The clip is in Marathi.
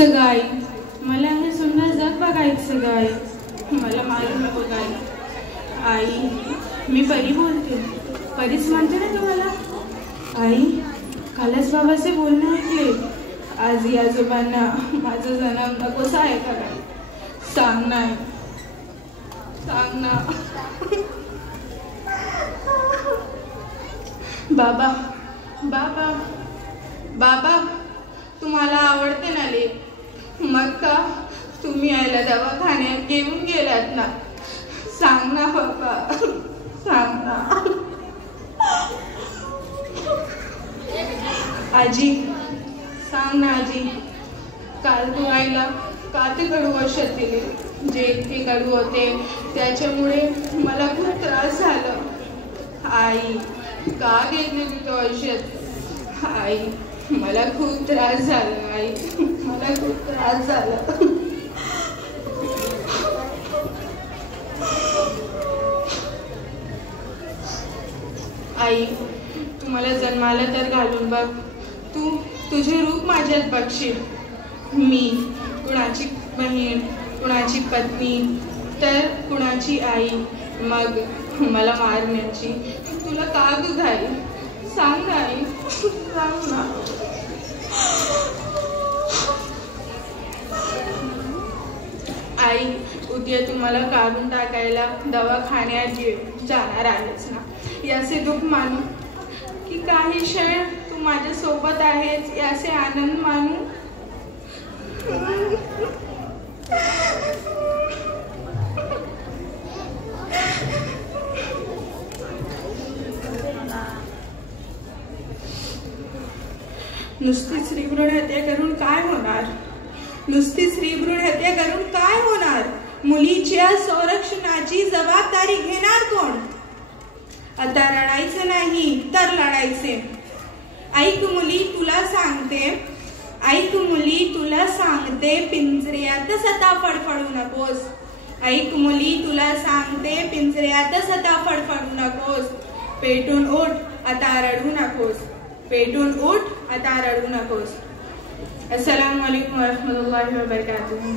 सगळं आई, मला हे सुंदर जग बघायचं सगळं आई, मला मारून नको काय आई. मी परी बोलते, परीच म्हणते ना तुम्हाला आई. कालच बाबाचे बोलणं ऐकले, आजी आजोबांना माझा जन्म नकोसा आहे का काय? सांग ना, सांग ना. बाबा बाबा बाबा, तुम्हाला आवडते ना लेक, मग का तुम्ही आईला दवाखान्यात घेऊन गेलात ना? सांग ना बाबा, सांग ना. आजी, सांग ना आजी, काल तू आईला का ते कडू औषध दिले? जे इतके कडू होते त्याच्यामुळे मला खूप त्रास झाला. आई, का घेतले तू तो औषध? आई, मला खूप त्रास झाला. आई, मला खूप त्रास झाला. आई, तू मला जन्माला तर घालून बघ, तू तुझे रूप माझ्यात बघशील. मी कुणाची बहीण, कुणाची पत्नी, तर कुणाची आई. मग मला मारण्याची तुला का दुधाई? सांग ना आई, सांग ना. आई, उद्या तुम्हाला काढून टाकायला दवाखान्यात जाणार आहेस ना? याचे दुःख मानू की काही क्षण तू माझ्या सोबत आहेस याचे आनंद मानू? नुसती स्त्रीभ्रूण हत्या करून काय होणार? नुसती स्त्रीभ्रूण हत्या करून काय होणार? मुलीच्या संरक्षणाची जबाबदारी घेणार कोण? आता रडायचं नाही तर लढायचे. ऐक मुली तुला सांगते, ऐक मुली तुला सांगते, पिंजऱ्यात सता फडफडू नकोस. ऐक मुली तुला सांगते, पिंजऱ्यात सता फडफडू नकोस. पेटून उठ, आता रडू नकोस. पेटून उठ, आता रडू नकोस. अस्सलामु अलैकुम व रहमतुल्लाहि व बरकातुहू.